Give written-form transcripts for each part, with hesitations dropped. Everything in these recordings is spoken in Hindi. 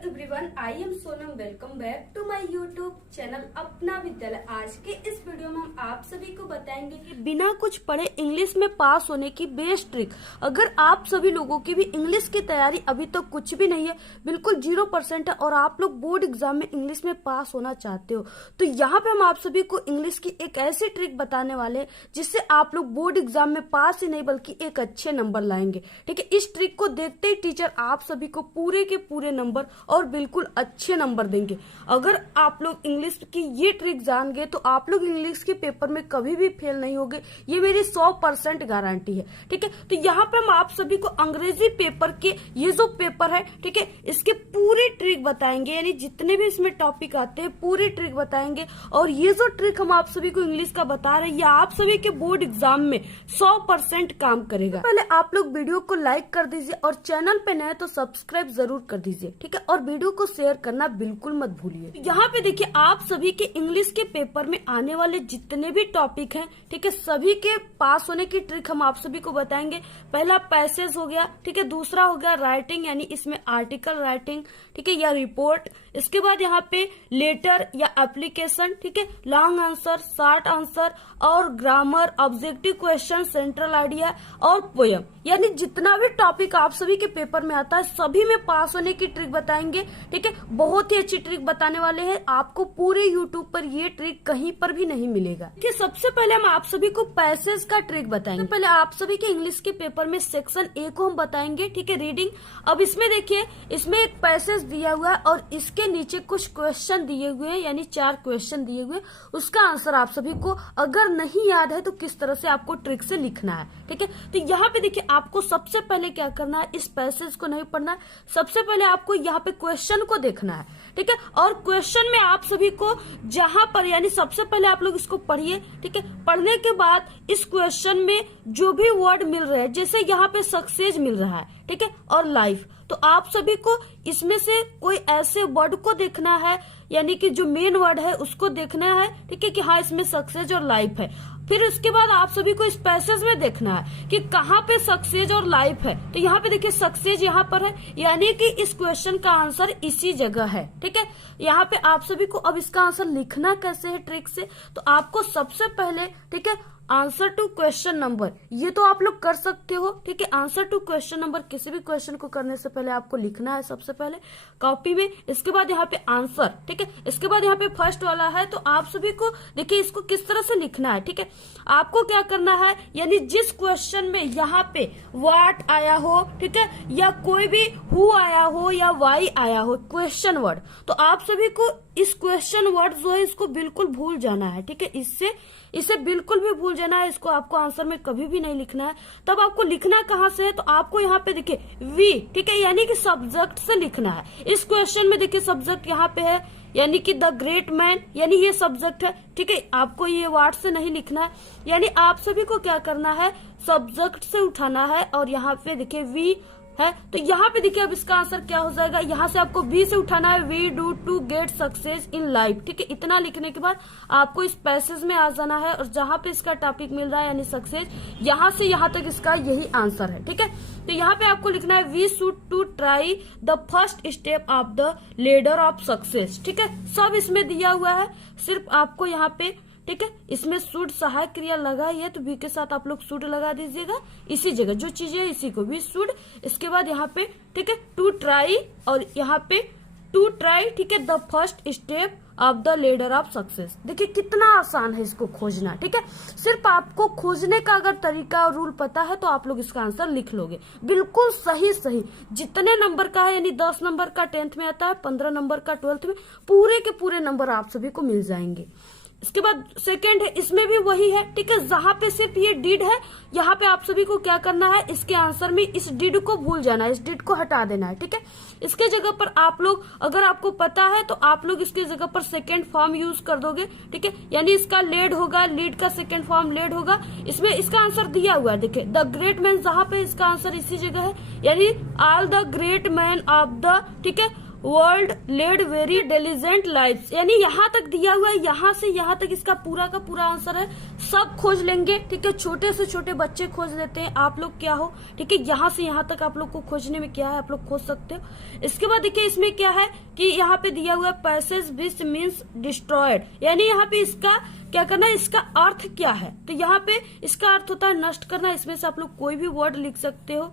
Everyone, I am Sonam. Welcome back to my YouTube channel Apna Vidyalaya. आज के इस वीडियो में हम आप सभी को बताएंगे कि बिना कुछ पढ़े इंग्लिश में पास होने की बेस्ट ट्रिक। अगर आप सभी लोगों की भी इंग्लिश की तैयारी अभी तक कुछ भी नहीं है, बिल्कुल 0% है और आप लोग बोर्ड एग्जाम में इंग्लिश में पास होना चाहते हो, तो यहाँ पे हम आप सभी को इंग्लिश की एक ऐसी ट्रिक बताने वाले हैं जिससे आप लोग बोर्ड एग्जाम में पास ही नहीं बल्कि एक अच्छे नंबर लाएंगे। ठीक है, इस ट्रिक को देखते ही टीचर आप सभी को पूरे के पूरे नंबर और बिल्कुल अच्छे नंबर देंगे। अगर आप लोग इंग्लिश की ये ट्रिक जान गए तो आप लोग इंग्लिश के पेपर में कभी भी फेल नहीं होगे, ये मेरी 100% गारंटी है। ठीक है, तो यहाँ पे हम आप सभी को अंग्रेजी पेपर के ये जो पेपर है, ठीक है, इसके पूरी ट्रिक बताएंगे, यानी जितने भी इसमें टॉपिक आते हैं पूरी ट्रिक बताएंगे। और ये जो ट्रिक हम आप सभी को इंग्लिश का बता रहे हैं, ये आप सभी के बोर्ड एग्जाम में 100% काम करेगा। पहले आप लोग वीडियो को लाइक कर दीजिए और चैनल पे नए तो सब्सक्राइब जरूर कर दीजिए। ठीक है, और वीडियो को शेयर करना बिल्कुल मत भूलिए। यहाँ पे देखिए, आप सभी के इंग्लिश के पेपर में आने वाले जितने भी टॉपिक हैं, ठीक है, सभी के पास होने की ट्रिक हम आप सभी को बताएंगे। पहला पैसेज हो गया, ठीक है, दूसरा हो गया राइटिंग, यानी इसमें आर्टिकल राइटिंग, ठीक है, या रिपोर्ट। इसके बाद यहाँ पे लेटर या एप्लीकेशन, ठीक है, लॉन्ग आंसर, शॉर्ट आंसर और grammar, objective question, central idea और पोयम। यानी जितना भी टॉपिक आप सभी के पेपर में आता है सभी में पास होने की ट्रिक बताएंगे। ठीक है, बहुत ही अच्छी ट्रिक बताने वाले हैं, आपको पूरे यूट्यूब पर ये ट्रिक कहीं पर भी नहीं मिलेगा। ठीक, सबसे पहले हम आप सभी को पैसेज का ट्रिक बताएंगे। पहले आप सभी के इंग्लिश के पेपर में सेक्शन ए को हम बताएंगे, ठीक है, रीडिंग। अब इसमें देखिए, इसमें एक पैसेज दिया हुआ है और इसके नीचे कुछ क्वेश्चन दिए हुए हैं, यानी 4 क्वेश्चन दिए हुए हैं। उसका आंसर आप सभी को अगर नहीं याद है तो किस तरह से आपको ट्रिक से लिखना है। ठीक है, तो यहाँ पे देखिए, आपको सबसे पहले क्या करना है, इस पैसेज को नहीं पढ़ना है, सबसे पहले आपको यहाँ पे क्वेश्चन को देखना है। ठीक है, और क्वेश्चन में आप सभी को जहां पर, यानी सबसे पहले आप लोग इसको पढ़िए। ठीक है, पढ़ने के बाद इस क्वेश्चन में जो भी वर्ड मिल रहे हैं, जैसे यहाँ पे सक्सेस मिल रहा है, ठीक है, और लाइफ, तो आप सभी को इसमें से कोई ऐसे वर्ड को देखना है, यानी कि जो मेन वर्ड है उसको देखना है। ठीक है, कि हाँ इसमें सक्सेस और लाइफ है। फिर उसके बाद आप सभी को इस पैसेज में देखना है कि कहाँ पे सक्सेस और लाइफ है। तो यहाँ पे देखिए, सक्सेस यहाँ पर है, यानी कि इस क्वेश्चन का आंसर इसी जगह है। ठीक है, यहाँ पे आप सभी को अब इसका आंसर लिखना कैसे है ट्रिक से, तो आपको सबसे पहले, ठीक है, आंसर टू क्वेश्चन नंबर, ये तो आप लोग कर सकते हो। ठीक है, आंसर टू क्वेश्चन नंबर, किसी भी क्वेश्चन को करने से पहले आपको लिखना है सबसे पहले कॉपी में। इसके बाद यहाँ पे आंसर, ठीक है, इसके बाद यहाँ पे फर्स्ट वाला है, तो आप सभी को देखिए इसको किस तरह से लिखना है। ठीक है, आपको क्या करना है, यानी जिस क्वेश्चन में यहाँ पे व्हाट आया हो, ठीक है, या कोई भी हु आया हो या वाई आया हो, क्वेश्चन वर्ड, तो आप सभी को इस क्वेश्चन वर्ड जो है इसको बिल्कुल भूल जाना है। ठीक है, इसे बिल्कुल भी भूल जाना है, इसको आपको आंसर में कभी भी नहीं लिखना है। तब आपको लिखना कहाँ से है, तो आपको यहाँ पे देखिए वी, ठीक है, यानी कि सब्जेक्ट से लिखना है। इस क्वेश्चन में देखिए सब्जेक्ट यहाँ पे है, यानी कि द ग्रेट मैन, यानी ये सब्जेक्ट है। ठीक है, आपको ये वर्ड से नहीं लिखना है, यानी आप सभी को क्या करना है, सब्जेक्ट से उठाना है और यहाँ पे देखिए वी है। तो यहाँ पे देखिए अब इसका आंसर क्या हो जाएगा, यहाँ से आपको बी से उठाना है, we do to get success in life. ठीक है, इतना लिखने के बाद आपको इस पैसेज में आ जाना है और जहाँ पे इसका टॉपिक मिल रहा है यानी सक्सेस, यहाँ से यहाँ तक इसका यही आंसर है। ठीक है, तो यहाँ पे आपको लिखना है we should to try the first step of the ladder of success. ठीक है, सब इसमें दिया हुआ है, सिर्फ आपको यहाँ पे, ठीक है, इसमें शुड सहायक क्रिया लगा है तो बी के साथ आप लोग शुड लगा दीजिएगा, इसी जगह जो चीज है इसी को भी शुड। इसके बाद यहाँ पे, ठीक है, टू ट्राई और यहाँ पे टू ट्राई, ठीक है, the first step of the ladder of success. देखिए कितना आसान है इसको खोजना। ठीक है, सिर्फ आपको खोजने का अगर तरीका और रूल पता है तो आप लोग इसका आंसर लिख लोगे बिल्कुल सही सही। जितने नंबर का है, यानी 10 नंबर का 10th में आता है, 15 नंबर का 12th में, पूरे के पूरे नंबर आप सभी को मिल जाएंगे। इसके बाद सेकंड है, इसमें भी वही है। ठीक है, जहाँ पे सिर्फ ये डिड है, यहाँ पे आप सभी को क्या करना है, इसके आंसर में इस डिड को भूल जाना है, इस डिड को हटा देना है। ठीक है, इसके जगह पर आप लोग, अगर आपको पता है तो आप लोग इसके जगह पर सेकंड फॉर्म यूज कर दोगे। ठीक है, यानी इसका लेड होगा, लीड का सेकंड फॉर्म लेड होगा। इसमें इसका आंसर दिया हुआ है, देखिए द ग्रेट मैन, जहाँ पे इसका आंसर इसी जगह है, यानी all the great man of the, ठीक है, world led very diligent life, यानी यहाँ तक दिया हुआ है, यहाँ से यहाँ तक इसका पूरा का पूरा आंसर है। सब खोज लेंगे, ठीक है, छोटे से छोटे बच्चे खोज लेते हैं, आप लोग क्या हो, ठीक है, यहाँ से यहाँ तक आप लोग को खोजने में क्या है, आप लोग खोज सकते हो। इसके बाद देखिए इसमें क्या है कि यहाँ पे दिया हुआ पैसेज विच मीन्स डिस्ट्रॉयड, यानी यहाँ पे इसका क्या करना है, इसका अर्थ क्या है, तो यहाँ पे इसका अर्थ होता है नष्ट करना। इसमें से आप लोग कोई भी वर्ड लिख सकते हो,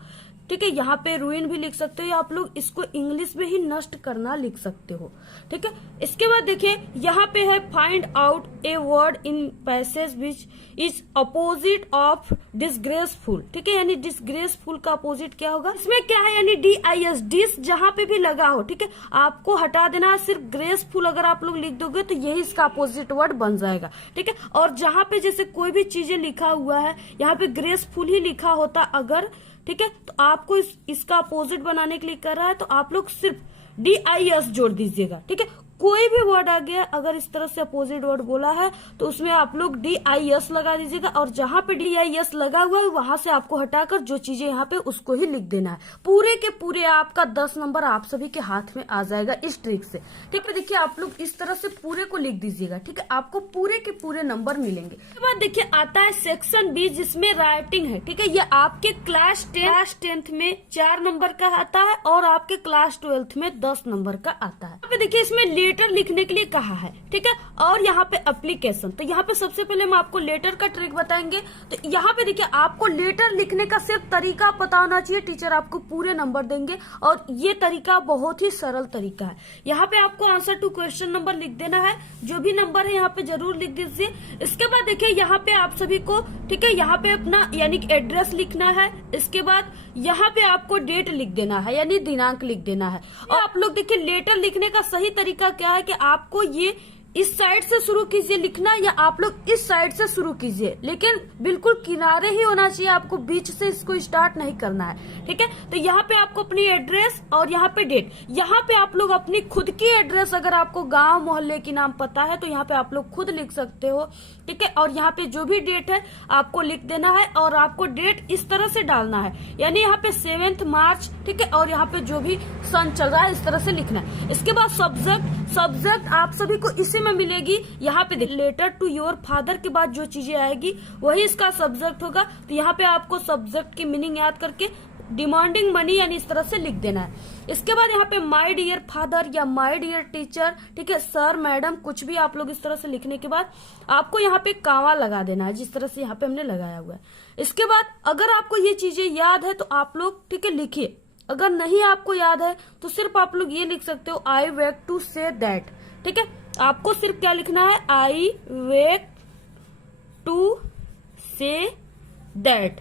ठीक है, यहाँ पे रूइन भी लिख सकते हो, या आप लोग इसको इंग्लिश में ही नष्ट करना लिख सकते हो, ठीक है। इसके बाद देखिए यहाँ पे है find out a word in passage which is opposite of disgraceful, ठीक है, यानी डिसग्रेसफुल का अपोजिट क्या होगा, इसमें क्या है, यानी DIS, डिस जहाँ पे भी लगा हो, ठीक है, आपको हटा देना है, सिर्फ ग्रेसफुल अगर आप लोग लिख दोगे तो यही इसका अपोजिट वर्ड बन जाएगा, ठीक है। और जहाँ पे जैसे कोई भी चीजें लिखा हुआ है, यहाँ पे ग्रेसफुल ही लिखा होता अगर, ठीक है, तो आपको इसका अपोजिट बनाने के लिए कर रहा है, तो आप लोग सिर्फ DIS जोड़ दीजिएगा, ठीक है। कोई भी वर्ड आ गया अगर इस तरह से अपोजिट वर्ड बोला है तो उसमें आप लोग DIS लगा दीजिएगा, और जहां पे DIS लगा हुआ है वहां से आपको हटाकर जो चीजें यहाँ पे उसको ही लिख देना है। पूरे के पूरे आपका 10 नंबर आप सभी के हाथ में आ जाएगा इस ट्रिक से, ठीक है। देखिए आप लोग इस तरह से पूरे को लिख दीजिएगा, ठीक है, आपको पूरे के पूरे नंबर मिलेंगे। उसके बाद देखिए आता है सेक्शन B जिसमें राइटिंग है, ठीक है, ये आपके क्लास 10th में 4 नंबर का आता है और आपके क्लास 12th में 10 नंबर का आता है। देखिए इसमें लेटर लिखने के लिए कहा है, ठीक है, और यहाँ पे एप्लीकेशन। तो यहाँ पे सबसे पहले हम आपको लेटर का ट्रिक बताएंगे। तो यहाँ पे देखिए आपको लेटर लिखने का सिर्फ तरीका पता होना चाहिए, टीचर आपको पूरे नंबर देंगे और ये तरीका बहुत ही सरल तरीका है। यहाँ पे आपको आंसर टू क्वेश्चन नंबर लिख देना है, जो भी नंबर है यहाँ पे जरूर लिख दीजिए। इसके बाद देखिए यहाँ पे आप सभी को, ठीक है, यहाँ पे अपना यानी एड्रेस लिखना है। इसके बाद यहाँ पे आपको डेट लिख देना है, यानी दिनांक लिख देना है। और आप लोग देखिए लेटर लिखने का सही तरीका क्या है कि आपको ये इस साइड से शुरू कीजिए लिखना, या आप लोग इस साइड से शुरू कीजिए, लेकिन बिल्कुल किनारे ही होना चाहिए, आपको बीच से इसको स्टार्ट नहीं करना है, ठीक है। तो यहाँ पे आपको अपनी एड्रेस और यहाँ पे डेट, यहाँ पे आप लोग अपनी खुद की एड्रेस, अगर आपको गांव मोहल्ले की नाम पता है तो यहाँ पे आप लोग खुद लिख सकते हो, ठीक है। और यहाँ पे जो भी डेट है आपको लिख देना है, और आपको डेट इस तरह से डालना है, यानी यहाँ पे 7 मार्च, ठीक है, और यहाँ पे जो भी सन चल रहा है इस तरह से लिखना है। इसके बाद सब्जेक्ट आप सभी को इसी में मिलेगी। यहाँ पे लेटर टू योर फादर के बाद जो चीजें आएगी वही इसका सब्जेक्ट होगा। तो यहाँ पे आपको सब्जेक्ट की मीनिंग याद करके डिमांडिंग मनी यानी इस तरह से लिख देना है। इसके बाद यहाँ पे माय डियर फादर या माय डियर टीचर, ठीक है, सर मैडम, कुछ भी आप लोग इस तरह से लिखने के बाद आपको यहाँ पे कामा लगा देना है, जिस तरह से यहाँ पे हमने लगाया हुआ है। इसके बाद अगर आपको ये चीजें याद है तो आप लोग, ठीक है, लिखिए। अगर नहीं आपको याद है तो सिर्फ आप लोग ये लिख सकते हो आई वेक टू से दैट, ठीक है। आपको सिर्फ क्या लिखना है, आई वेक टू से दैट,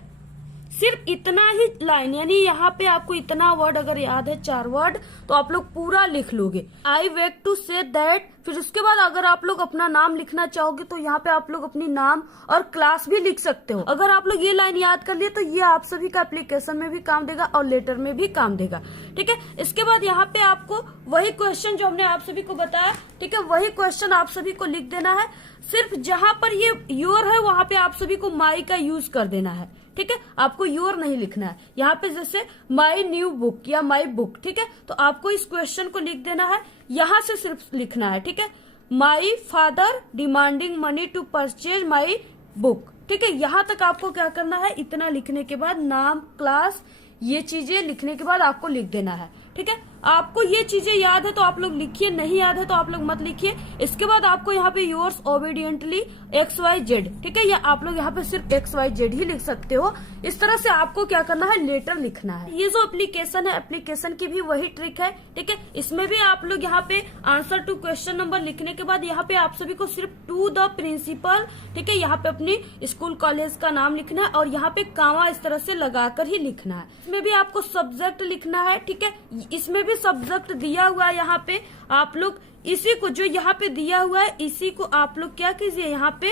सिर्फ इतना ही लाइन, यानी यहाँ पे आपको इतना वर्ड अगर याद है 4 वर्ड तो आप लोग पूरा लिख लोगे, आई वेक टू से दैट। फिर उसके बाद अगर आप लोग अपना नाम लिखना चाहोगे तो यहाँ पे आप लोग अपनी नाम और क्लास भी लिख सकते हो। अगर आप लोग ये लाइन याद कर लिए तो ये आप सभी का एप्लीकेशन में भी काम देगा और लेटर में भी काम देगा, ठीक है। इसके बाद यहाँ पे आपको वही क्वेश्चन जो हमने आप सभी को बताया, ठीक है, वही क्वेश्चन आप सभी को लिख देना है। सिर्फ जहां पर ये योर है वहां पे आप सभी को माई का यूज कर देना है, ठीक है, आपको योर नहीं लिखना है। यहाँ पे जैसे माई न्यू बुक या माई बुक, ठीक है, तो आपको इस क्वेश्चन को लिख देना है, यहाँ से सिर्फ लिखना है, ठीक है, my father demanding money to purchase my book, ठीक है। यहाँ तक आपको क्या करना है, इतना लिखने के बाद नाम, क्लास, ये चीजें लिखने के बाद आपको लिख देना है, ठीक है। आपको ये चीजें याद है तो आप लोग लिखिए, नहीं याद है तो आप लोग मत लिखिए। इसके बाद आपको यहाँ पे योर्स ओबीडियंटली XYZ, ठीक है, या आप लोग यहाँ पे सिर्फ XYZ ही लिख सकते हो। इस तरह से आपको क्या करना है, लेटर लिखना है। ये जो एप्लीकेशन है, एप्लीकेशन की भी वही ट्रिक है, ठीक है। इसमें भी आप लोग यहाँ पे आंसर टू क्वेश्चन नंबर लिखने के बाद यहाँ पे आप सभी को सिर्फ टू द प्रिंसिपल, ठीक है, यहाँ पे अपनी स्कूल कॉलेज का नाम लिखना है और यहाँ पे कामा इस तरह से लगाकर ही लिखना है। इसमें भी आपको सब्जेक्ट लिखना है, ठीक है, इसमें भी सब्जेक्ट दिया हुआ है। यहाँ पे आप लोग इसी को, जो यहाँ पे दिया हुआ है, इसी को आप लोग क्या कीजिए, यहाँ पे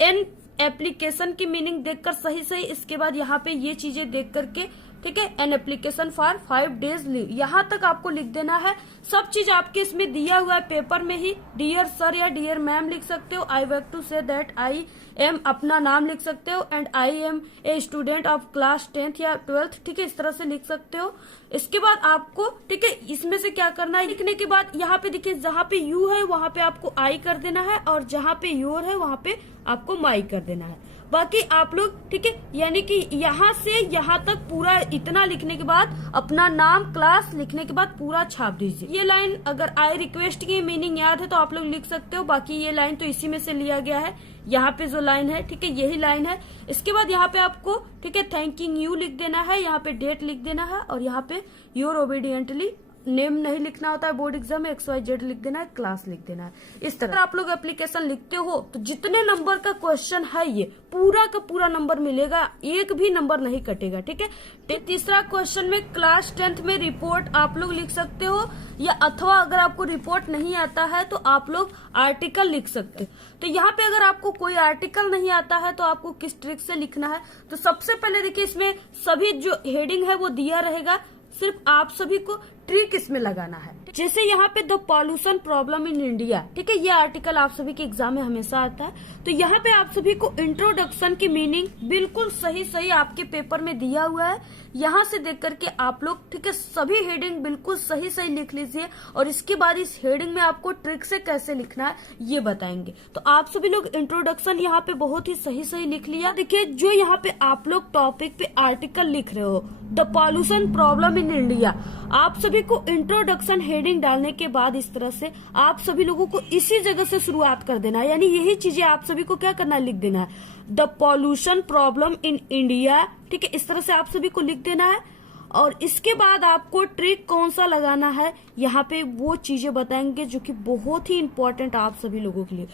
एन एप्लीकेशन की मीनिंग देखकर सही, इसके बाद यहाँ पे ये चीजें देख करके ठीक है, an application for 5 days leave, यहाँ तक आपको लिख देना है। सब चीज आपके इसमें दिया हुआ है पेपर में ही। डियर सर या डियर मैम लिख सकते हो। आई वैक to say that I am, अपना नाम लिख सकते हो। And I am a student of class 10th या 12th, ठीक है, इस तरह से लिख सकते हो। इसके बाद आपको, ठीक है, इसमें से क्या करना है, लिखने के बाद यहाँ पे देखिए जहाँ पे यू है वहां पे आपको आई कर देना है, और जहाँ पे योर है वहां पे आपको माई कर देना है। बाकी आप लोग, ठीक है, यानी कि यहाँ से यहाँ तक पूरा इतना लिखने के बाद अपना नाम क्लास लिखने के बाद पूरा छाप दीजिए। ये लाइन अगर आई रिक्वेस्ट की मीनिंग याद है तो आप लोग लिख सकते हो। बाकी ये लाइन तो इसी में से लिया गया है। यहाँ पे जो लाइन है, ठीक है, यही लाइन है। इसके बाद यहाँ पे आपको, ठीक है, थैंकिंग यू लिख देना है, यहाँ पे डेट लिख देना है, और यहाँ पे योर ओबीडियंटली, नेम नहीं लिखना होता है बोर्ड एग्जाम में, XYZ लिख देना है, क्लास लिख देना है। इस तरह आप लोग एप्लीकेशन लिखते हो तो जितने नंबर का क्वेश्चन है ये पूरा का पूरा नंबर मिलेगा, एक भी नंबर नहीं कटेगा, ठीक है। तीसरा क्वेश्चन में क्लास 10th में रिपोर्ट आप लोग लिख सकते हो, या अथवा अगर आपको रिपोर्ट नहीं आता है तो आप लोग आर्टिकल लिख सकते हो। तो यहाँ पे अगर आपको कोई आर्टिकल नहीं आता है तो आपको किस ट्रिक से लिखना है, तो सबसे पहले देखिए इसमें सभी जो हेडिंग है वो दिया रहेगा, सिर्फ आप सभी को ट्रिक इसमें लगाना है। जैसे यहाँ पे the pollution problem in India, ठीक है, ये आर्टिकल आप सभी के एग्जाम में हमेशा आता है। तो यहाँ पे आप सभी को इंट्रोडक्शन की मीनिंग बिल्कुल सही सही आपके पेपर में दिया हुआ है। यहाँ से देख करके आप लोग, ठीक है, सभी हेडिंग बिल्कुल सही सही लिख लीजिए, और इसके बाद इस हेडिंग में आपको ट्रिक से कैसे लिखना है ये बताएंगे। तो आप सभी लोग इंट्रोडक्शन यहाँ पे बहुत ही सही सही लिख लिया। देखिए जो यहाँ पे आप लोग टॉपिक पे आर्टिकल लिख रहे हो, the pollution problem in India, आप सभी को इंट्रोडक्शन हेडिंग डालने के बाद इस तरह से आप सभी लोगों को इसी जगह से शुरुआत कर देना है, यानी यही चीजें आप सभी को क्या करना है, लिख देना है, the pollution problem in India, ठीक है, इस तरह से आप सभी को लिख देना है। और इसके बाद आपको ट्रिक कौन सा लगाना है, यहाँ पे वो चीजें बताएंगे जो कि बहुत ही इंपॉर्टेंट आप सभी लोगों के लिए,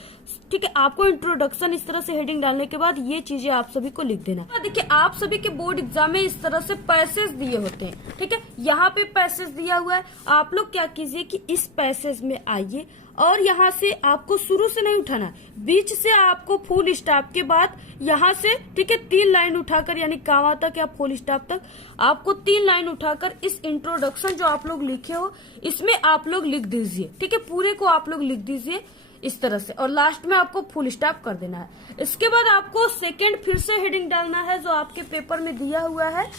ठीक है। आपको इंट्रोडक्शन इस तरह से हेडिंग डालने के बाद ये चीजें आप सभी को लिख देना है। देखिए आप सभी के बोर्ड एग्जाम में इस तरह से पैसेज दिए होते हैं, ठीक है, यहाँ पे पैसेज दिया हुआ है। आप लोग क्या कीजिए कि इस पैसेज में आइए, और यहाँ से आपको शुरू से नहीं उठाना, बीच से आपको फुल स्टॉप के बाद यहाँ से, ठीक है, 3 लाइन उठाकर, यानी कामा तक या फुल स्टॉप तक आपको 3 लाइन उठाकर इस इंट्रोडक्शन जो आप लोग लिखे हो इसमें आप लोग लिख दीजिए, ठीक है, पूरे को आप लोग लिख दीजिए इस तरह से, और लास्ट में आपको फुल स्टॉप कर देना है। इसके बाद आपको सेकेंड फिर से हेडिंग डालना है जो आपके पेपर में दिया हुआ है,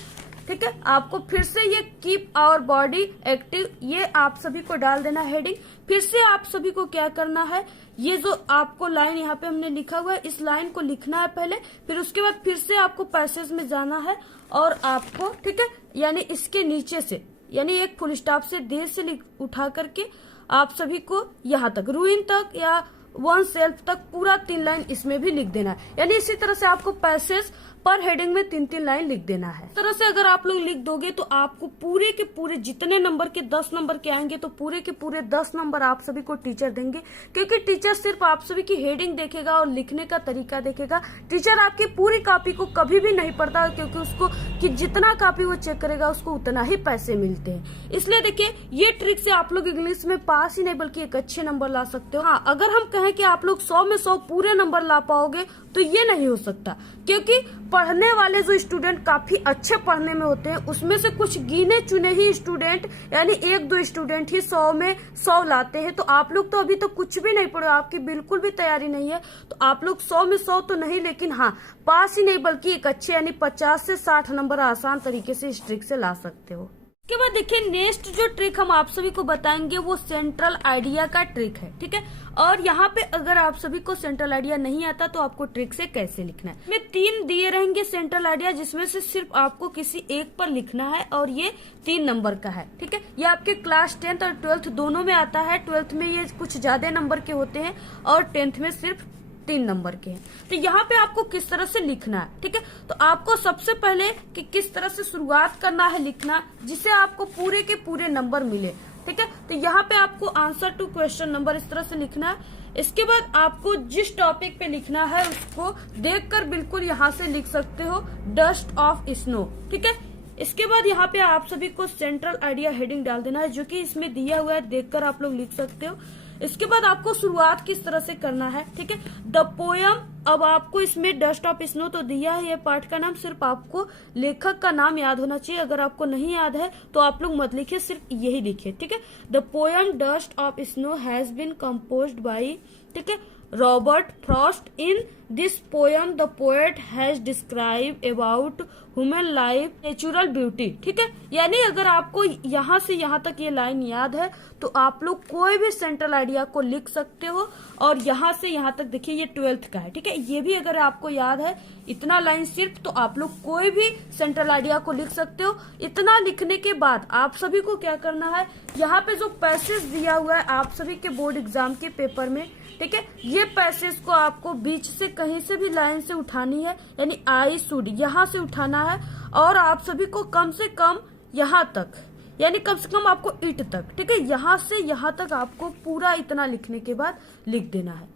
ठीक है। आपको फिर से ये कीप आवर बॉडी एक्टिव, ये आप सभी को डाल देना हेडिंग। फिर से आप सभी को क्या करना है, ये जो आपको लाइन यहाँ पे हमने लिखा हुआ है इस लाइन को लिखना है पहले, फिर उसके बाद फिर से आपको पैसेज में जाना है, और आपको, ठीक है, यानी इसके नीचे से, यानी एक फुल स्टॉप से देर से उठा करके आप सभी को यहाँ तक रूइन तक या वन सेल्फ तक पूरा 3 लाइन इसमें भी लिख देना है। यानी इसी तरह से आपको पैसेज पर हेडिंग में 3-3 लाइन लिख देना है। इस तरह से अगर आप लोग लिख दोगे तो आपको पूरे के पूरे जितने नंबर के 10 नंबर के आएंगे तो पूरे के पूरे 10 नंबर आप सभी को टीचर देंगे, क्योंकि टीचर सिर्फ आप सभी की हेडिंग देखेगा और लिखने का तरीका देखेगा। टीचर आपकी पूरी कॉपी को कभी भी नहीं पढ़ता, क्योंकि उसको कि जितना कॉपी वो चेक करेगा उसको उतना ही पैसे मिलते हैं। इसलिए देखिए ये ट्रिक से आप लोग इंग्लिश में पास ही नहीं बल्कि एक अच्छे नंबर ला सकते हो। हाँ, अगर हम कहें कि आप लोग 100 में 100 पूरे नंबर ला पाओगे तो ये नहीं हो सकता, क्योंकि पढ़ने वाले जो स्टूडेंट काफी अच्छे पढ़ने में होते हैं उसमें से कुछ गिने चुने ही स्टूडेंट, यानी 1-2 स्टूडेंट ही 100 में 100 लाते हैं। तो आप लोग तो अभी तो कुछ भी नहीं पढ़े, आपकी बिल्कुल भी तैयारी नहीं है, तो आप लोग 100 में 100 तो नहीं, लेकिन हाँ पास ही नहीं बल्कि एक अच्छे यानी 50 से 60 नंबर आसान तरीके से इस ट्रिक से ला सकते हो। इसके बाद देखिए नेक्स्ट जो ट्रिक हम आप सभी को बताएंगे वो सेंट्रल आइडिया का ट्रिक है, ठीक है। और यहाँ पे अगर आप सभी को सेंट्रल आइडिया नहीं आता तो आपको ट्रिक से कैसे लिखना है, में 3 दिए रहेंगे सेंट्रल आइडिया, जिसमें से सिर्फ आपको किसी एक पर लिखना है, और ये 3 नंबर का है, ठीक है। ये आपके क्लास 10th और 12th दोनों में आता है। 12th में ये कुछ ज्यादा नंबर के होते हैं और 10th में सिर्फ 3 नंबर के हैं। तो यहाँ पे आपको किस तरह से लिखना है, ठीक है। तो आपको सबसे पहले कि किस तरह से शुरुआत करना है लिखना, जिससे आपको पूरे के पूरे नंबर मिले, ठीक है। तो यहाँ पे आपको आंसर टू क्वेश्चन नंबर इस तरह से लिखना है। इसके बाद आपको जिस टॉपिक पे लिखना है उसको देखकर बिल्कुल यहाँ से लिख सकते हो, डस्ट ऑफ स्नो, ठीक है। इसके बाद यहाँ पे आप सभी को सेंट्रल आइडिया हेडिंग डाल देना है, जो कि इसमें दिया हुआ है, देखकर आप लोग लिख सकते हो। इसके बाद आपको शुरुआत किस तरह से करना है, ठीक है। द पोयम, अब आपको इसमें डस्ट ऑफ स्नो तो दिया है, ये पार्ट का नाम, सिर्फ आपको लेखक का नाम याद होना चाहिए। अगर आपको नहीं याद है तो आप लोग मत लिखिए, सिर्फ यही लिखिए, ठीक है। The poem dust of snow has been composed by, ठीक है, Robert Frost. In this poem the poet has describe about human life natural beauty, ठीक है। यानी अगर आपको यहाँ से यहाँ तक ये लाइन याद है तो आप लोग कोई भी सेंट्रल आइडिया को लिख सकते हो। और यहाँ से यहाँ तक देखिए ये 12th का है, ठीक है। ये भी अगर आपको याद है इतना लाइन सिर्फ, तो आप लोग कोई भी सेंट्रल आइडिया को लिख सकते हो। इतना लिखने के बाद आप सभी को क्या करना है, यहाँ पे जो पैसेज दिया हुआ है आप सभी के बोर्ड एग्जाम के पेपर में, ठीक है, ये पैसेज को आपको बीच से कहीं से भी लाइन से उठानी है, यानी आई शुड यहाँ से उठाना है। और आप सभी को कम से कम यहाँ तक, यानी कम से कम आपको इट तक, ठीक है, यहाँ से यहाँ तक आपको पूरा इतना लिखने के बाद लिख देना है।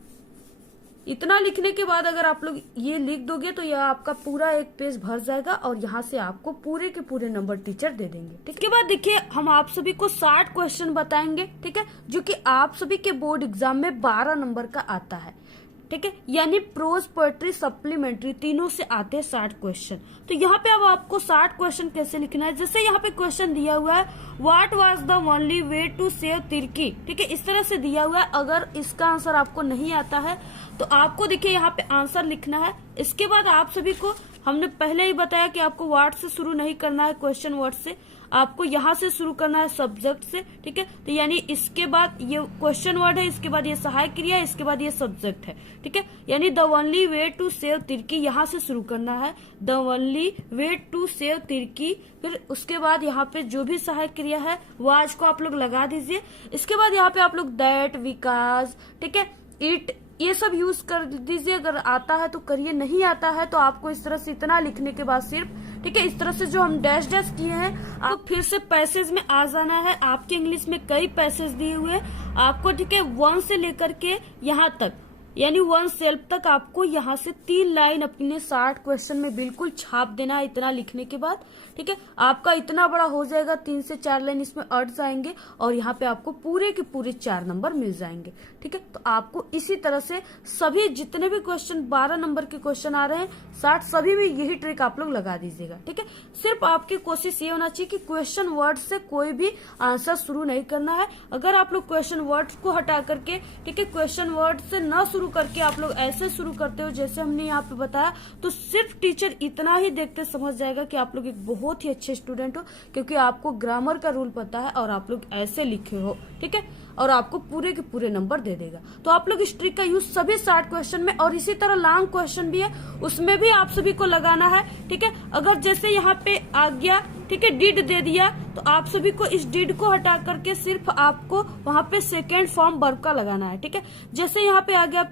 इतना लिखने के बाद अगर आप लोग ये लिख दोगे तो यह आपका पूरा एक पेज भर जाएगा और यहाँ से आपको पूरे के पूरे नंबर टीचर दे देंगे। ठीक, इसके बाद देखिए हम आप सभी को 60 क्वेश्चन बताएंगे, ठीक है, जो कि आप सभी के बोर्ड एग्जाम में 12 नंबर का आता है, ठीक है, यानी प्रोज, पोएट्री, सप्लीमेंट्री तीनों से आते हैं 60 क्वेश्चन। तो यहाँ पे अब आपको 60 क्वेश्चन कैसे लिखना है, जैसे यहाँ पे क्वेश्चन दिया हुआ है what was the only way to save Tirki, ठीक है, इस तरह से दिया हुआ है। अगर इसका आंसर आपको नहीं आता है तो आपको देखिए यहाँ पे आंसर लिखना है। इसके बाद आप सभी को हमने पहले ही बताया कि आपको वर्ड से शुरू नहीं करना है, क्वेश्चन वर्ड से, आपको यहाँ से शुरू करना है सब्जेक्ट से, ठीक है। तो यानी इसके बाद ये क्वेश्चन वर्ड है, इसके बाद ये सहायक क्रिया है, इसके बाद ये सब्जेक्ट है, ठीक है। यानी the only way to save Tirki यहाँ से शुरू करना है, the only way to save Tirki. फिर उसके बाद यहाँ पे जो भी सहायक क्रिया है वाज को आप लोग लगा दीजिए। इसके बाद यहाँ पे आप लोग दैट, विकास, ठीक है, इट, ये सब यूज कर दीजिए। अगर आता है तो करिए, नहीं आता है तो आपको इस तरह से इतना लिखने के बाद सिर्फ, ठीक है, इस तरह से जो हम डैश डैश किए हैं आप फिर से पैसेज में आ जाना है। आपके इंग्लिश में कई पैसेज दिए हुए हैं आपको, ठीक है, 1 से लेकर के यहाँ तक, यानी 1 सेल्फ तक आपको यहाँ से 3 लाइन अपने 60 क्वेश्चन में बिल्कुल छाप देना है इतना लिखने के बाद, ठीक है। आपका इतना बड़ा हो जाएगा, 3 से 4 लाइन इसमें अट जाएंगे और यहाँ पे आपको पूरे के पूरे 4 नंबर मिल जाएंगे, ठीक है। तो आपको इसी तरह से सभी जितने भी क्वेश्चन 12 नंबर के क्वेश्चन आ रहे हैं 60, सभी में यही ट्रिक आप लोग लगा दीजिएगा, ठीक है। सिर्फ आपकी कोशिश ये होना चाहिए कि क्वेश्चन वर्ड से कोई भी आंसर शुरू नहीं करना है। अगर आप लोग क्वेश्चन वर्ड को हटा करके, ठीक है, क्वेश्चन वर्ड से न शुरू करके आप लोग ऐसे शुरू करते हो जैसे हमने यहाँ पे बताया, तो सिर्फ टीचर इतना ही देखते समझ जाएगा कि आप लोग एक बहुत ही अच्छे स्टूडेंट हो, क्योंकि आपको ग्रामर का रूल पता है और आप लोग ऐसे लिखे हो, ठीक है, और आपको पूरे के पूरे नंबर दे देगा। तो आप लोग इस ट्रिक का यूज सभी 60 क्वेश्चन में, और इसी तरह लॉन्ग क्वेश्चन भी है उसमें भी आप सभी को लगाना है, ठीक है। अगर जैसे यहाँ पे आ गया, ठीक है, डिड दे दिया, तो आप सभी को इस डिड को हटा करके सिर्फ आपको वहां पे सेकेंड फॉर्म वर्ब का लगाना है, ठीक है। जैसे यहाँ पे आ गया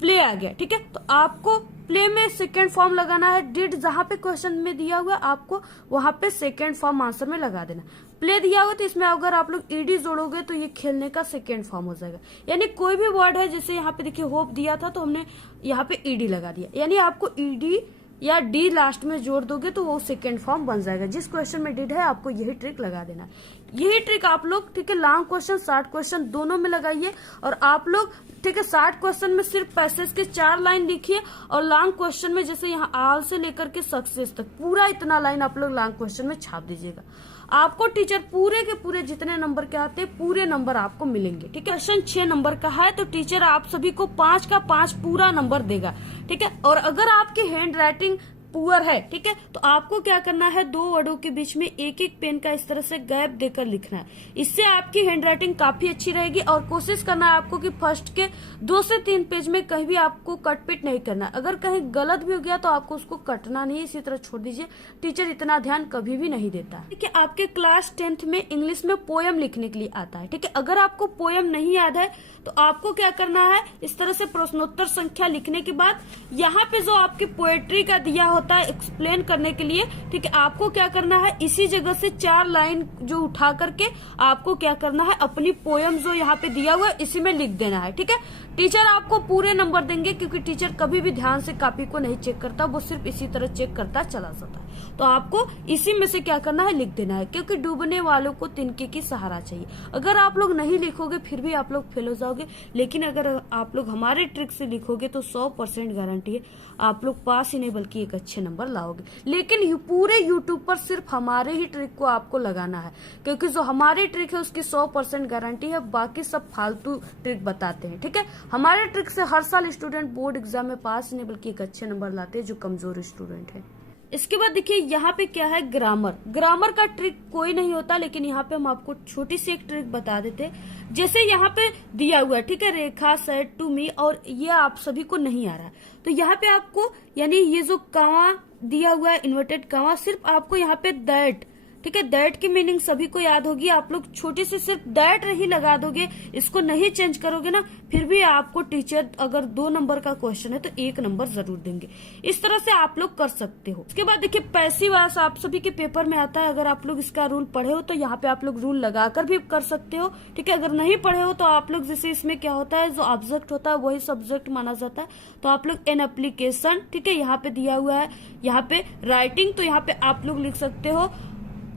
प्ले आ गया, ठीक है, तो आपको प्ले में सेकेंड फॉर्म लगाना है। डिड जहां पे क्वेश्चन में दिया हुआ आपको वहां पे सेकेंड फॉर्म आंसर में लगा देना। प्ले दिया हुआ तो इसमें अगर आप लोग ईडी जोड़ोगे तो ये खेलने का सेकेंड फॉर्म हो जाएगा। यानी कोई भी वर्ड है, जैसे यहाँ पे देखिए होप दिया था तो हमने यहाँ पे ईडी लगा दिया, यानी आपको ईडी या डी लास्ट में जोड़ दोगे तो वो सेकेंड फॉर्म बन जाएगा। जिस क्वेश्चन में डिड है आपको यही ट्रिक लगा देना। यही ट्रिक आप लोग, ठीक है, लॉन्ग क्वेश्चन 60 क्वेश्चन दोनों में लगाइए। और आप लोग, ठीक है, 60 क्वेश्चन में सिर्फ पैसेज के 4 लाइन लिखिए, और लॉन्ग क्वेश्चन में जैसे यहाँ आल से लेकर के सक्सेस तक पूरा इतना लाइन आप लोग लॉन्ग क्वेश्चन में छाप दीजिएगा। आपको टीचर पूरे के पूरे जितने नंबर के आते हैं पूरे नंबर आपको मिलेंगे, ठीक है। क्वेश्चन 6 नंबर का है तो टीचर आप सभी को 5 का 5 पूरा नंबर देगा, ठीक है। और अगर आपकी हैंड राइटिंग पुअर है, ठीक है, तो आपको क्या करना है, 2 वर्डों के बीच में एक एक पेन का इस तरह से गैप देकर लिखना है। इससे आपकी हैंड राइटिंग काफी अच्छी रहेगी। और कोशिश करना है आपको कि फर्स्ट के 2 से 3 पेज में कहीं भी आपको कट पिट नहीं करना है। अगर कहीं गलत भी हो गया तो आपको उसको कटना नहीं, इसी तरह छोड़ दीजिए। टीचर इतना ध्यान कभी भी नहीं देता, ठीक है। आपके क्लास 10th में इंग्लिश में पोयम लिखने के लिए आता है, ठीक है। अगर आपको पोयम नहीं याद है तो आपको क्या करना है, इस तरह से प्रश्नोत्तर संख्या लिखने के बाद यहाँ पे जो आपकी पोएट्री का दिया होता है एक्सप्लेन करने के लिए, ठीक है, आपको क्या करना है, इसी जगह से 4 लाइन जो उठा करके आपको क्या करना है, अपनी पोयम जो यहाँ पे दिया हुआ है इसी में लिख देना है, ठीक है। टीचर आपको पूरे नंबर देंगे, क्योंकि टीचर कभी भी ध्यान से कॉपी को नहीं चेक करता, वो सिर्फ इसी तरह चेक करता चला जाता है। तो आपको इसी में से क्या करना है, लिख देना है, क्योंकि डूबने वालों को तिनके की सहारा चाहिए। अगर आप लोग नहीं लिखोगे फिर भी आप लोग फेल हो जाओगे, लेकिन अगर आप लोग हमारे ट्रिक से लिखोगे तो 100% गारंटी है आप लोग पास ही नहीं बल्कि एक अच्छे नंबर लाओगे। लेकिन पूरे यूट्यूब पर सिर्फ हमारे ही ट्रिक को आपको लगाना है, क्योंकि जो हमारी ट्रिक है उसकी 100% गारंटी है, बाकी सब फालतू ट्रिक बताते हैं। ठीक है, हमारे ट्रिक से हर साल स्टूडेंट बोर्ड एग्जाम में पास नहीं बल्कि एक अच्छे नंबर लाते हैं जो कमजोर स्टूडेंट है। इसके बाद देखिए यहाँ पे क्या है, ग्रामर। ग्रामर का ट्रिक कोई नहीं होता, लेकिन यहाँ पे हम आपको छोटी सी एक ट्रिक बता देते हैं। जैसे यहाँ पे दिया हुआ है, ठीक है, रेखा सेड टू मी, और ये आप सभी को नहीं आ रहा है, तो यहाँ पे आपको यानी ये जो कॉमा दिया हुआ है, इन्वर्टेड कॉमा, सिर्फ आपको यहाँ पे दैट, ठीक है, दैट की मीनिंग सभी को याद होगी। आप लोग छोटी सी सिर्फ दैट ही लगा दोगे, इसको नहीं चेंज करोगे ना, फिर भी आपको टीचर अगर 2 नंबर का क्वेश्चन है तो 1 नंबर जरूर देंगे। इस तरह से आप लोग कर सकते हो। इसके बाद देखिए पैसिव वॉइस आप सभी के पेपर में आता है, अगर आप लोग इसका रूल पढ़े हो तो यहाँ पे आप लोग रूल लगाकर भी कर सकते हो। ठीक है, अगर नहीं पढ़े हो तो आप लोग, जैसे इसमें क्या होता है, जो ऑब्जेक्ट होता है वही सब्जेक्ट माना जाता है, तो आप लोग एन एप्लीकेशन, ठीक है, यहाँ पे दिया हुआ है, यहाँ पे राइटिंग, तो यहाँ पे आप लोग लिख सकते हो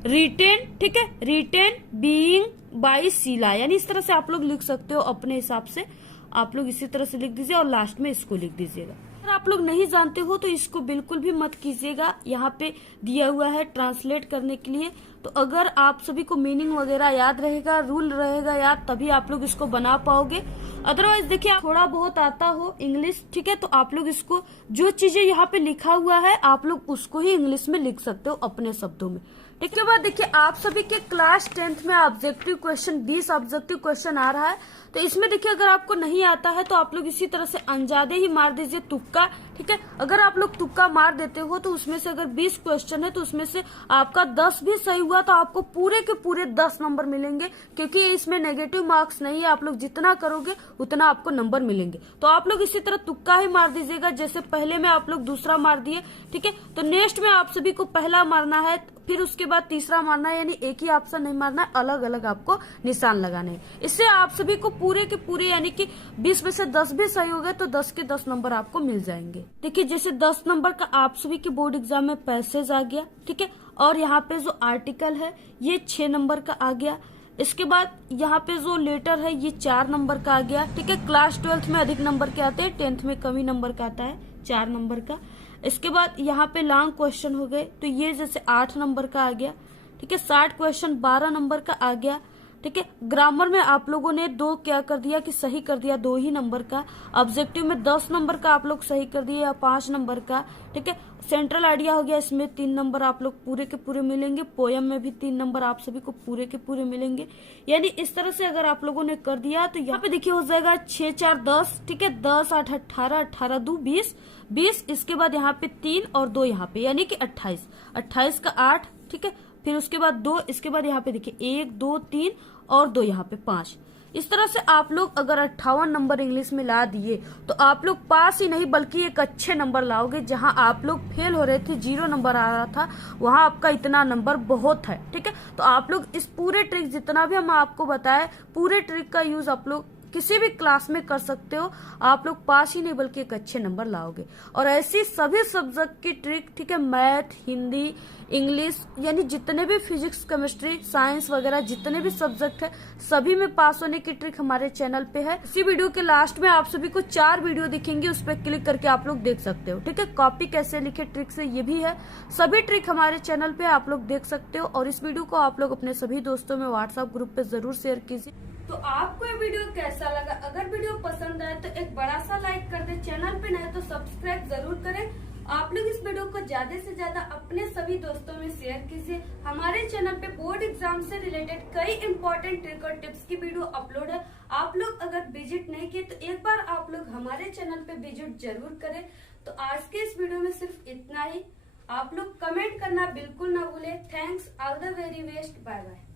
रिटेन, ठीक है, रिटेन बीइंग बाय शीला, यानी इस तरह से आप लोग लिख सकते हो अपने हिसाब से। आप लोग इसी तरह से लिख दीजिए और लास्ट में इसको लिख दीजिएगा। अगर आप लोग नहीं जानते हो तो इसको बिल्कुल भी मत कीजिएगा, यहाँ पे दिया हुआ है ट्रांसलेट करने के लिए। तो अगर आप सभी को मीनिंग वगैरह याद रहेगा, रूल रहेगा याद, तभी आप लोग इसको बना पाओगे। अदरवाइज देखिए थोड़ा बहुत आता हो इंग्लिश, ठीक है, तो आप लोग इसको जो चीजें यहाँ पे लिखा हुआ है आप लोग उसको ही इंग्लिश में लिख सकते हो अपने शब्दों में। इसके बाद देखिए आप सभी के क्लास 10th में ऑब्जेक्टिव क्वेश्चन 20 ऑब्जेक्टिव क्वेश्चन आ रहा है, तो इसमें देखिए अगर आपको नहीं आता है तो आप लोग इसी तरह से अंदाजे ही मार दीजिए, तुक्का। ठीक है, अगर आप लोग तुक्का मार देते हो तो उसमें से अगर 20 क्वेश्चन है तो उसमें से आपका 10 भी सही हुआ तो आपको पूरे के पूरे 10 नंबर मिलेंगे, क्योंकि इसमें नेगेटिव मार्क्स नहीं है। आप लोग जितना करोगे उतना आपको नंबर मिलेंगे। तो आप लोग इसी तरह तुक्का ही मार दीजिएगा, जैसे पहले में आप लोग दूसरा मार दिए, ठीक है, तो नेक्स्ट में आप सभी को पहला मारना है, फिर उसके बाद तीसरा मारना है, यानी एक ही ऑप्शन नहीं मारना है, अलग अलग आपको निशान लगाने हैं। इससे आप सभी को पूरे के पूरे यानी कि 20 में से 10 भी सही हो गए तो 10 के 10 नंबर आपको मिल जाएंगे। देखिए जैसे 10 नंबर का आप सभी के बोर्ड एग्जाम में पैसेज आ गया, ठीक है, और यहाँ पे जो आर्टिकल है ये 6 नंबर का आ गया। इसके बाद यहाँ पे जो लेटर है ये 4 नंबर का आ गया, ठीक है। क्लास 12th में अधिक नंबर के आते हैं, 10th में कम ही नंबर का आता है, 4 नंबर का। इसके बाद यहाँ पे लॉन्ग क्वेश्चन हो गए, तो ये जैसे 8 नंबर का आ गया, ठीक है। 60 क्वेश्चन 12 नंबर का आ गया, ठीक है। ग्रामर में आप लोगों ने 2 क्या कर दिया कि सही कर दिया, 2 ही नंबर का। ऑब्जेक्टिव में 10 नंबर का आप लोग सही कर दिए या 5 नंबर का, ठीक है। सेंट्रल आइडिया हो गया, इसमें 3 नंबर आप लोग पूरे के पूरे मिलेंगे। पोयम में भी 3 नंबर आप सभी को पूरे के पूरे मिलेंगे। यानी इस तरह से अगर आप लोगों ने कर दिया तो यहाँ पे देखिए हो जाएगा 6 4 10, ठीक है, 10 8 18, 18 2 20। इसके बाद यहाँ पे 3 और 2 यहाँ पे यानी कि 28, 28 का 8, ठीक है। फिर उसके बाद 2, इसके बाद यहाँ पे देखिए 1 2 3 और 2 यहाँ पे 5। इस तरह से आप लोग अगर 58 नंबर इंग्लिश में ला दिए तो आप लोग पास ही नहीं बल्कि एक अच्छे नंबर लाओगे। जहां आप लोग फेल हो रहे थे, 0 नंबर आ रहा था, वहां आपका इतना नंबर बहुत है, ठीक है। तो आप लोग इस पूरे ट्रिक जितना भी हम आपको बताए, पूरे ट्रिक का यूज आप लोग किसी भी क्लास में कर सकते हो। आप लोग पास ही नहीं बल्कि एक अच्छे नंबर लाओगे। और ऐसी सभी सब्जेक्ट की ट्रिक, ठीक है, मैथ, हिंदी, इंग्लिश, यानी जितने भी फिजिक्स, केमिस्ट्री, साइंस वगैरह जितने भी सब्जेक्ट है, सभी में पास होने की ट्रिक हमारे चैनल पे है। इसी वीडियो के लास्ट में आप सभी को 4 वीडियो दिखेंगे, उस पर क्लिक करके आप लोग देख सकते हो, ठीक है। कॉपी कैसे लिखे ट्रिक से ये भी है, सभी ट्रिक हमारे चैनल पे आप लोग देख सकते हो। और इस वीडियो को आप लोग अपने सभी दोस्तों में व्हाट्सएप ग्रुप पे जरूर शेयर कीजिए। तो आपको ये वीडियो कैसा लगा? अगर वीडियो पसंद आए तो एक बड़ा सा लाइक कर दे, चैनल पे नए तो सब्सक्राइब जरूर करें। आप लोग इस वीडियो को ज्यादा से ज्यादा अपने सभी दोस्तों में शेयर कीजिए। हमारे चैनल पे बोर्ड एग्जाम से रिलेटेड कई इंपॉर्टेंट ट्रिक और टिप्स की वीडियो अपलोड है। आप लोग अगर विजिट नहीं किए तो एक बार आप लोग हमारे चैनल पे विजिट जरूर करें। तो आज के इस वीडियो में सिर्फ इतना ही। आप लोग कमेंट करना बिल्कुल ना भूले। Thanks, all the very best, bye bye.